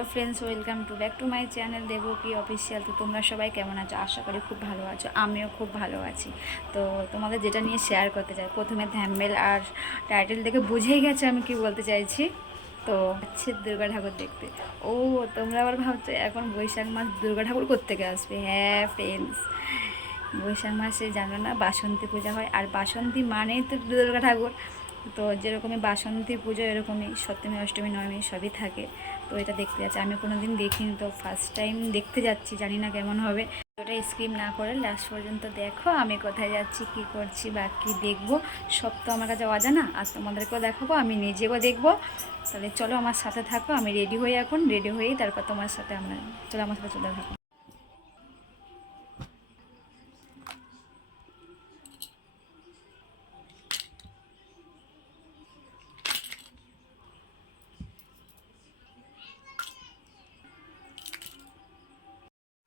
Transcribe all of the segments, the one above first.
Hello friends, welcome to back to my channel Devaki official. তো তোমরা সবাই কেমন আছো? আশা করি খুব ভালো আছো। আমিও খুব ভালো আছি। তো তোমাদের যেটা নিয়ে শেয়ার করতে চাই, প্রথমে থাম্বনেল আর টাইটেল দেখে বুঝেই গেছো আমি কি বলতে চাইছি। তো হচ্ছে দুর্গা ঠাকুর দেখতে। ও, তোমরা আবার ভাবছো এখন বৈশাখ মাস দুর্গা ঠাকুর কোত্থেকে আসবে। হ্যাঁ ফ্রেন্ডস, বৈশাখ মাসে জানো না বাসন্তী পূজা হয়, আর বাসন্তী মানেই তো দুর্গা ঠাকুর। তো যেরকমই বাসন্তী পুজো এরকমই সপ্তমী অষ্টমী নবমী সবই থাকে। তো এটা দেখতে যাচ্ছি, আমি কোনো দিন দেখিনি, তো ফার্স্ট টাইম দেখতে যাচ্ছি, জানি না কেমন হবে। ওটা স্কিপ না করে লাস্ট পর্যন্ত দেখো, আমি কোথায় যাচ্ছি, কি করছি বা কী দেখবো, সব তো আমার কাছে অজানা, আর তোমাদেরকেও দেখাবো, আমি নিজেও দেখবো। তাহলে চলো আমার সাথে থাকো, আমি রেডি হই, এখন রেডি হয়েই তারপর তোমার সাথে আমরা, চলো আমার সাথে চলে থাকো।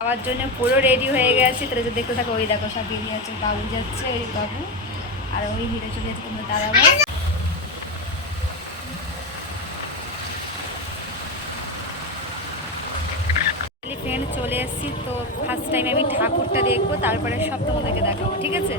খাওয়ার জন্য পুরো রেডি হয়ে গেছি, তাহলে যদি দেখতে থাকো, ওই দেখো সব বেরিয়ে আছে, বাবু যাচ্ছে, ওই বাবু, আর ওই হিরে চলে যাচ্ছে তোমার দাদা ভাই। ফ্রেন্ড চলে এসেছি, তো ফার্স্ট টাইম আমি ঠাকুরটা দেখবো, তারপরে সব তোমাদেরকে দেখাবো, ঠিক আছে।